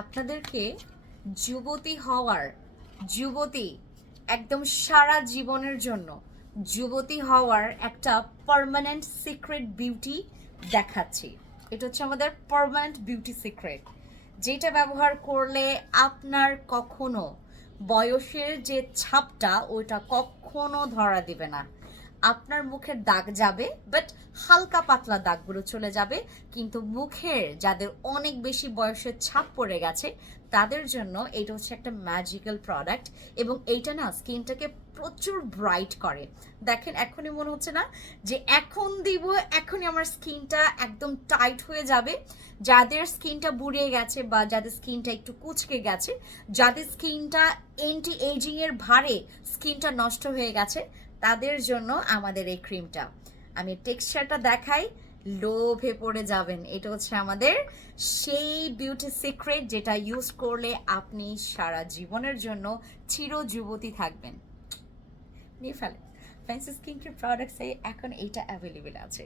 আপনাদেরকে যুবতী হওয়ার, যুবতী একদম সারা জীবনের জন্য যুবতী হওয়ার একটা পার্মানেন্ট সিক্রেট বিউটি দেখাচ্ছি। এটা হচ্ছে আমাদের পার্মানেন্ট বিউটি সিক্রেট যেটা ব্যবহার করলে আপনার কখনো বয়সের যে ছাপটা, ওইটা কখনো ধরা দিবে না। আপনার মুখের দাগ যাবে বাট হালকা পাতলা দাগগুলো চলে যাবে। কিন্তু মুখের যাদের অনেক বেশি বয়সের ছাপ পড়ে গেছে, তাদের জন্য এটা হচ্ছে একটা ম্যাজিক্যাল প্রোডাক্ট এবং এইটা না স্কিনটাকে প্রচুর ব্রাইট করে। দেখেন, এখনই মনে হচ্ছে না যে এখন দিব, এখনই আমার স্কিনটা একদম টাইট হয়ে যাবে। যাদের স্কিনটা বুড়িয়ে গেছে বা যাদের স্কিনটা একটু কুচকে গেছে, যাদের স্কিনটা এন্টি এজিং এর ভারে স্কিনটা নষ্ট হয়ে গেছে তাদের জন্য আমাদের এই ক্রিমটা আমি টেক্সচারটা দেখাই, লোভে পড়ে যাবেন। এটা হচ্ছে আমাদের সেই বিউটি সিক্রেট যেটা ইউজ করলে আপনি সারা জীবনের জন্য চিরযুবতী থাকবেন। নিয়ে ফেলেন। ফ্যান্সি স্কিন কেয়ার প্রোডাক্টসে এখন এটা অ্যাভেলেবেল আছে।